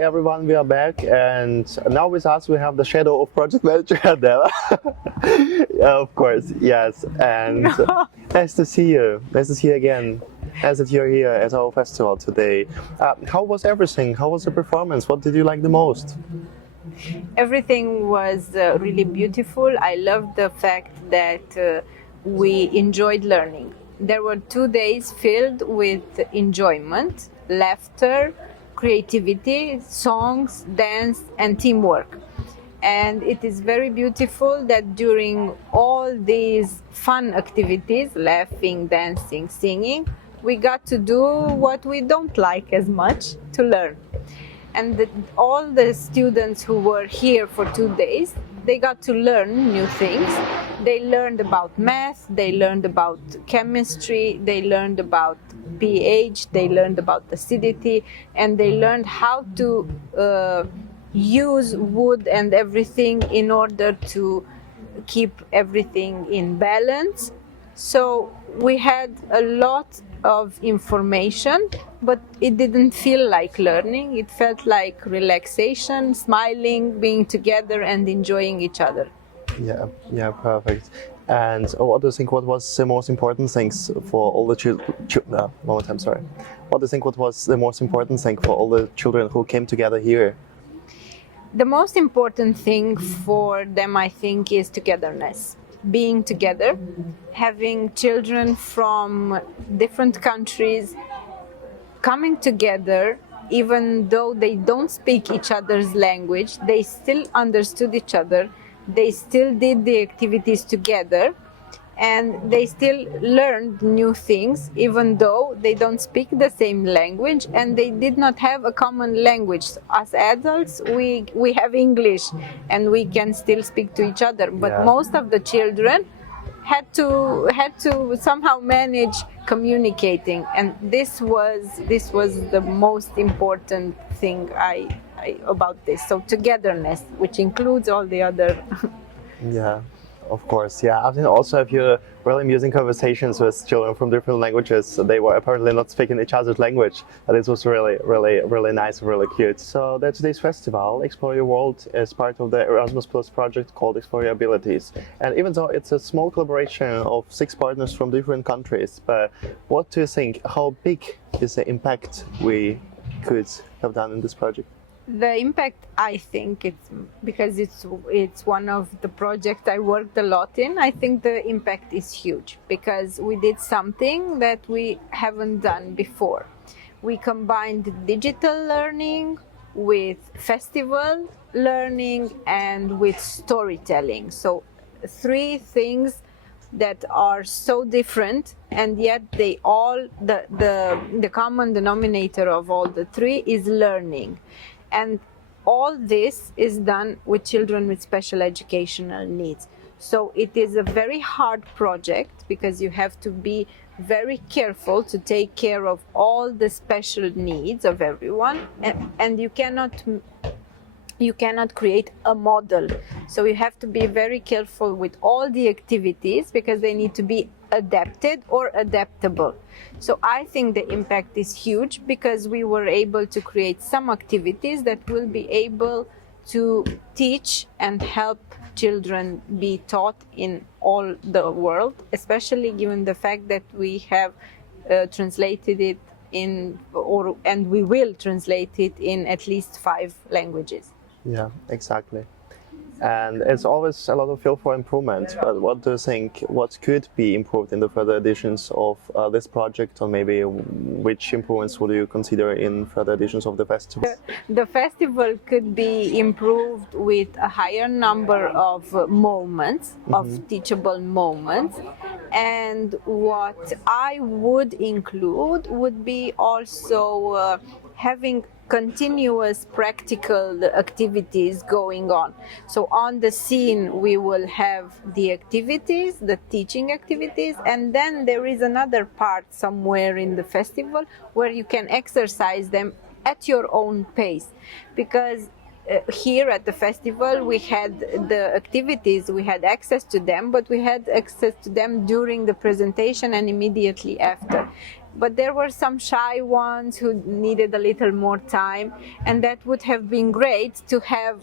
everyone, we are back, and now with us we have the shadow of project manager Adela. Yeah, of course, yes, and nice to see you. Nice to see you again. As that you're here at our festival today. How was everything? How was the performance? What did you like the most? Everything was really beautiful. I loved the fact that we enjoyed learning. There were 2 days filled with enjoyment, laughter, creativity, songs, dance, and teamwork. And it is very beautiful that during all these fun activities, laughing, dancing, singing, we got to do what we don't like as much, to learn. And all the students who were here for 2 days, they got to learn new things. They learned about math, they learned about chemistry, they learned about pH, they learned about acidity, and they learned how to use wood and everything in order to keep everything in balance. So we had a lot of information, but it didn't feel like learning. It felt like relaxation, smiling, being together and enjoying each other. Yeah, perfect. And what do you think? What was the most important things for all the children? One more time, sorry. What do you think? What was the most important thing for all the children who came together here? The most important thing for them, I think, is togetherness. Being together, having children from different countries coming together, even though they don't speak each other's language, they still understood each other, they still did the activities together, and they still learned new things, even though they don't speak the same language and they did not have a common language. As adults, we have English and we can still speak to each other, but most of the children had to somehow manage communicating, and this was the most important thing about this. So togetherness, which includes all the other. Yeah, of course. Yeah, I think also if you're really amusing conversations with children from different languages, they were apparently not speaking each other's language. And it was really nice and really cute. So that's today's festival, Explore Your World, is part of the Erasmus Plus project called Explore Your Abilities. And even though it's a small collaboration of 6 partners from different countries, but what do you think? How big is the impact we could have done in this project? The impact, I think, it's because it's one of the projects I worked a lot in. I think the impact is huge because we did something that we haven't done before. We combined digital learning with festival learning and with storytelling. So 3 things that are so different, and yet they all the common denominator of all the 3 is learning. And all this is done with children with special educational needs. So it is a very hard project because you have to be very careful to take care of all the special needs of everyone, and you cannot create a model. So you have to be very careful with all the activities because they need to be adapted or adaptable. So I think the impact is huge because we were able to create some activities that will be able to teach and help children be taught in all the world, especially given the fact that we have translated it and we will translate it in at least 5 languages. Yeah, exactly. And it's always a lot of field for improvement, but what do you think, what could be improved in the further editions of this project, or maybe which improvements would you consider in further editions of the festival? The festival could be improved with a higher number of moments, of teachable moments, and what I would include would be also having continuous practical activities going on. So on the scene we will have the activities, the teaching activities, and then there is another part somewhere in the festival where you can exercise them at your own pace, because here at the festival we had the activities, we had access to them, but we had access to them during the presentation and immediately after. But there were some shy ones who needed a little more time, and that would have been great to have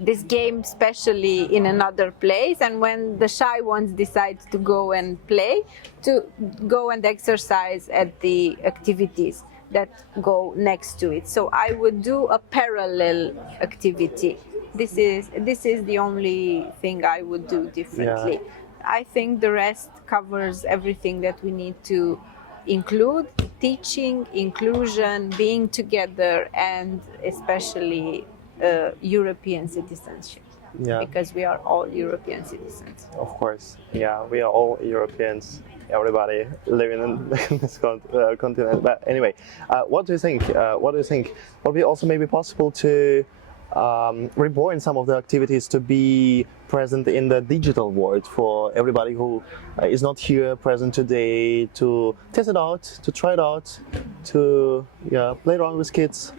this game especially in another place, and when the shy ones decide to go and play, to go and exercise at the activities that go next to it. So I would do a parallel activity. This is the only thing I would do differently. Yeah. I think the rest covers everything that we need to include: teaching, inclusion, being together, and especially European citizenship. Yeah. Because we are all European citizens. Of course, yeah, we are all Europeans. Everybody living in this continent. But anyway, what do you think? Would be also maybe possible to reborn some of the activities to be present in the digital world for everybody who is not here present today, to test it out, to try it out, to play around with kids?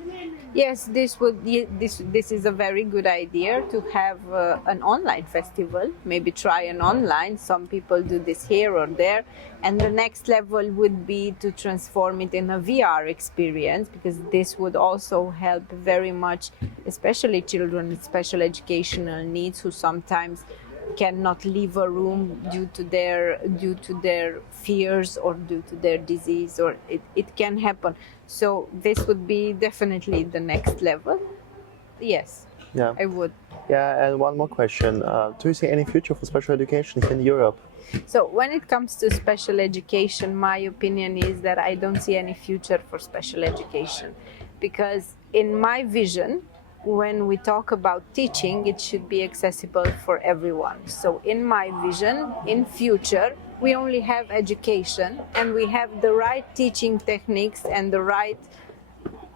Yes, this is a very good idea to have an online festival. Maybe try an online. Some people do this here or there, and the next level would be to transform it in a VR experience, because this would also help very much, especially children with special educational needs who sometimes cannot leave a room due to their fears or due to their disease, or it can happen. So this would be definitely the next level. Yes, Yeah. I would. Yeah, and one more question. Do you see any future for special education in Europe? So when it comes to special education, my opinion is that I don't see any future for special education, because in my vision, when we talk about teaching, it should be accessible for everyone. So in my vision, in future, we only have education, and we have the right teaching techniques and the right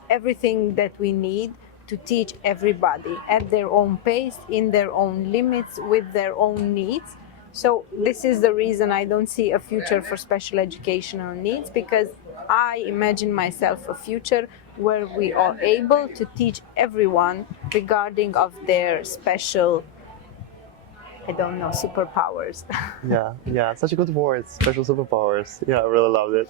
everything that we need to teach everybody at their own pace, in their own limits, with their own needs. So this is the reason I don't see a future for special educational needs, because I imagine myself a future where we are able to teach everyone regarding of their special, I don't know, superpowers. Yeah, such a good word, special superpowers. Yeah, I really loved it.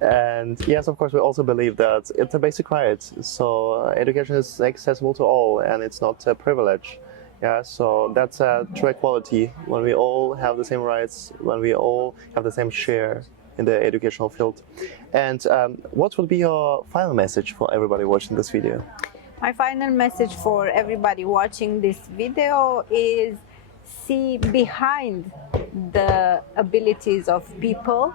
And yes, of course, we also believe that it's a basic right. So education is accessible to all, and it's not a privilege. Yeah, so that's a true equality, when we all have the same rights, when we all have the same share in the educational field. And what would be your final message for everybody watching this video? My final message for everybody watching this video is: see behind the abilities of people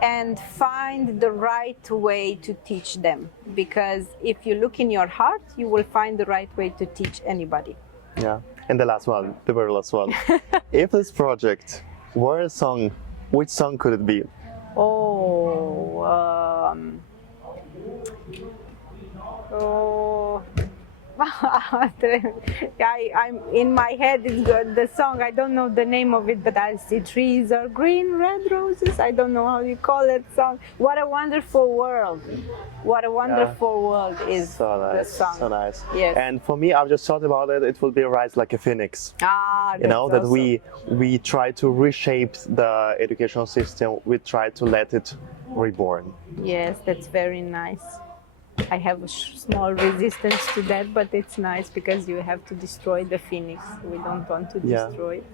and find the right way to teach them. Because if you look in your heart, you will find the right way to teach anybody. Yeah, and the last one, the very last one. If this project were a song, which song could it be? I'm in my head is the song. I don't know the name of it, but I see trees are green, red roses. I don't know how you call it song. What a wonderful world! What a wonderful world is So nice, the song. so nice. Yes. And for me, I've just thought about it. It will be Rise Like a Phoenix. That's You know, that awesome. we try to reshape the educational system. We try to let it reborn. Yes, that's very nice. I have a small resistance to that, but it's nice because you have to destroy the phoenix. We don't want to Yeah. destroy it.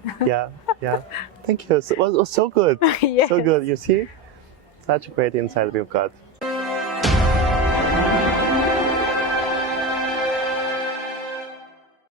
Yeah. Thank you. It was so good. Yes. So good. You see, such a great insight we've got.